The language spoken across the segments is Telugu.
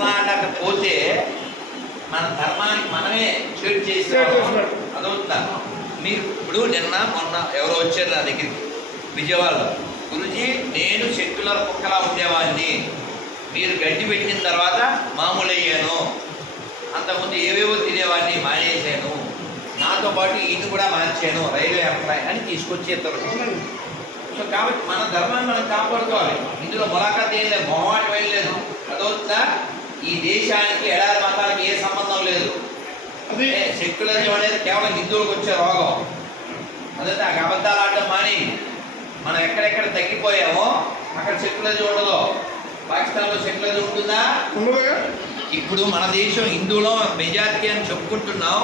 మాట్లాడకపోతే మన ధర్మానికి మనమే చెడు చేసే చెడు చేసినట్టు. అదవుతుందా మీరు ఇప్పుడు నిన్న మొన్న ఎవరో వచ్చారు నా దగ్గరికి? విజయవాడలో. గురుజీ నేను సెక్యులర్ కుక్కలా ఉండేవాడిని. మీరు గడ్డి పెట్టిన తర్వాత మామూలు అయ్యాను అంతకుముందు ఏవేవో తినేవాడిని మానేశాను. నాతో పాటు ఇది కూడా మార్చాను రైల్వే ఎంప్లాయ్ అని తీసుకొచ్చి ఇద్దరు. సో కాబట్టి మన ధర్మాన్ని మనం కాపాడుకోవాలి. ఇందులో ములాఖాత్ ఏం లేదు మొహమాటం ఏం లేదు. అదవుతుందా ఈ దేశానికి ఎడారి మతాలకు ఏ సంబంధం లేదు. సెక్యులరిజం అనేది కేవలం హిందువులకు వచ్చే రోగం. అదే నాకు అబద్ధాలు ఆడడం మాని మనం ఎక్కడెక్కడ తగ్గిపోయామో అక్కడ సెక్యులరిజం ఉండదు. పాకిస్తాన్లో సెక్యులరిజం ఉంటుందా? ఇప్పుడు మన దేశం హిందువులో మెజారిటీ అని చెప్పుకుంటున్నాం.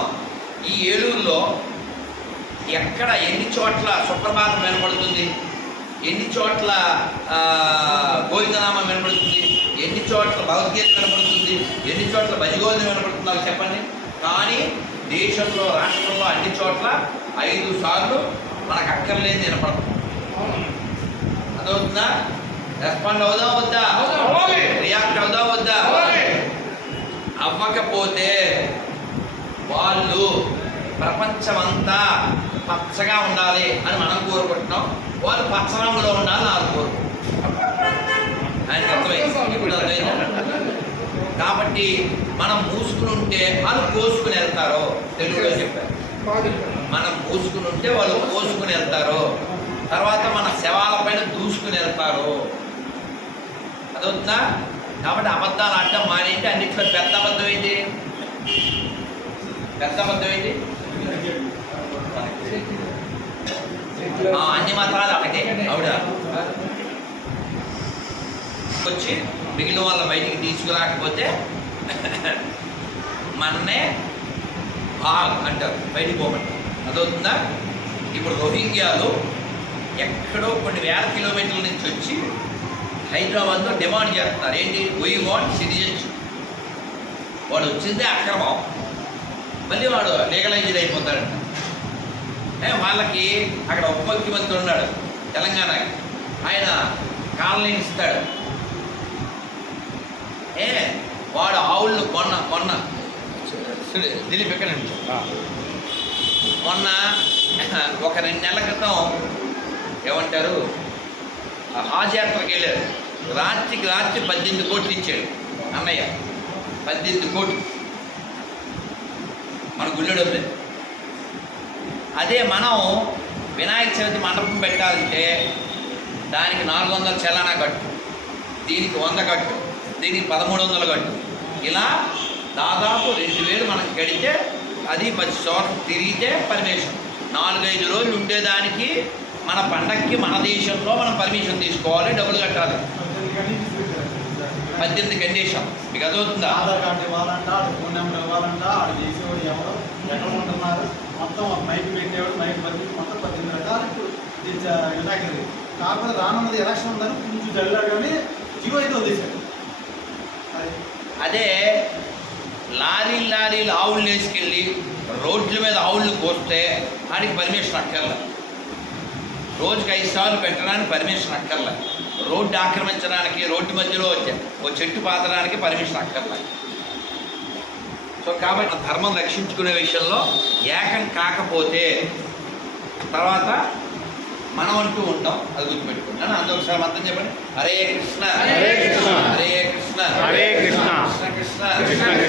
ఈ ఏలూరులో ఎక్కడ ఎన్ని చోట్ల సుప్రభాతం వినపడుతుంది? ఎన్ని చోట్ల గోవిందనామం వినపడుతుంది? ఎన్ని చోట్ల భగవద్గీత వినపడుతుంది? ఎన్ని చోట్ల భజగోవిందం వినపడుతుంది చెప్పండి. కానీ దేశంలో రాష్ట్రంలో అన్ని చోట్ల ఐదు సార్లు మనకు అక్కర్లేని వినపడుతుంది అదవుతుందా రెస్పాండ్ అవుదా వద్దా. రియాక్ట్ అవుదా వద్దా? అవ్వకపోతే వాళ్ళు ప్రపంచమంతా పచ్చగా ఉండాలి అని మనం కోరుకుంటున్నాం. వాళ్ళు పచ్చ రంగులో ఉండాలని వాళ్ళు కోరుకుంటున్నాం ఆయనకి అర్థమైంది ఇప్పుడు అర్థమైందా కాబట్టి మనం మూసుకుని ఉంటే వాళ్ళు కోసుకుని వెళ్తారు తెలుగులో చెప్పారు. మనం మూసుకుని ఉంటే వాళ్ళు కోసుకుని వెళ్తారు తర్వాత మన శవాల పైన దూసుకుని వెళ్తారు. అదవుతుందా? కాబట్టి అబద్ధాలు అడ్డం మానేంటి అన్నింటిలో పెద్ద అబద్ధం ఏంటి? పెద్ద అబద్ధం ఏంటి? అన్ని మతాలు అలాగే ఆవిడ వచ్చి మిగిలిన వాళ్ళ బయటికి తీసుకురాకపోతే మననే భాగ్ అంటారు. బయటికి పోమంటారు. అదవుతుందా ఇప్పుడు రోహింగ్యాలు ఎక్కడో కొన్ని వేల కిలోమీటర్ల నుంచి వచ్చి హైదరాబాద్లో డిమాండ్ చేస్తున్నారు. ఏంటి? We want citizenship. వాడు వచ్చిందే అక్రమం మళ్ళీ వాడు లీగలైజ్డ్ అయిపోతాడంట. వాళ్ళకి అక్కడ ఉప ముఖ్యమంత్రి ఉన్నాడు తెలంగాణకి. ఆయన కాలనీ ఇస్తాడు. ఏ వాడు ఆవుళ్ళు కొన్న కొన్న. దిలీప్ ఎక్కడ నుంచి మొన్న ఒక రెండు నెలల క్రితం ఏమంటారు ఆ హాజ్ యాత్రకి వెళ్ళారు. రాత్రికి రాత్రి పద్దెనిమిది కోట్లు ఇచ్చాడు అన్నయ్య. పద్దెనిమిది కోట్లు. మన గుళ్ళో డబ్బే అదే మనం వినాయక చవితి మండపం పెట్టాలంటే దానికి నాలుగు వందల చలానా కట్టు దీనికి వంద కట్టు. దీనికి పదమూడు వందలు కట్టు. ఇలా దాదాపు రెండు వేలు మనకి గడితే అది పది చోట్ల తిరిగితే పర్మిషన్. నాలుగైదు రోజులు ఉండేదానికి మన పండక్కి మన దేశంలో మనం పర్మిషన్ తీసుకోవాలి డబ్బులు కట్టాలి. పద్దెనిమిది కండిషన్. మీకు అదవుతుందా ఆధార్ కార్డు ఇవ్వాలంట ఫోన్ నెంబర్ ఇవ్వాలంట ఆడ చేసేవాడు ఎవరు ఎక్కడ ఉంటున్నారు? మొత్తం ఒక మైక్ పెట్టేవాడు మైక్ బట్టి మొత్తం పద్దెనిమిది రకాలు ఇప్పుడు ఇది చ- వినాయకుడిది కాకపోతే రానున్నది ఎలక్షన్ ఉందని కొంచెం జల్లాడు కానీ జీవో అయితే వదిలేశాడు అదే లారీ లారీలు ఆవులు వేసుకెళ్ళి రోడ్ల మీద ఆవులు కోస్తే వాడికి పర్మిషన్ అక్కర్లే. రోజుకి ఐదు సార్లు పెట్టడానికి పర్మిషన్ అక్కర్లే. రోడ్డు ఆక్రమించడానికి రోడ్డు మధ్యలో వచ్చే- ఓ చెట్టు పాతడానికి పర్మిషన్ అక్కర్లే. సో కాబట్టి ధర్మం రక్షించుకునే విషయంలో ఏకం కాకపోతే తర్వాత మనం అంటూ ఉంటాం అది గుర్తుపెట్టుకుంటాను అందులో ఒకసారి మొత్తం చెప్పండి. హరే కృష్ణ. హరే కృష్ణ. హరే కృష్ణ. హరే కృష్ణ. కృష్ణ. కృష్ణ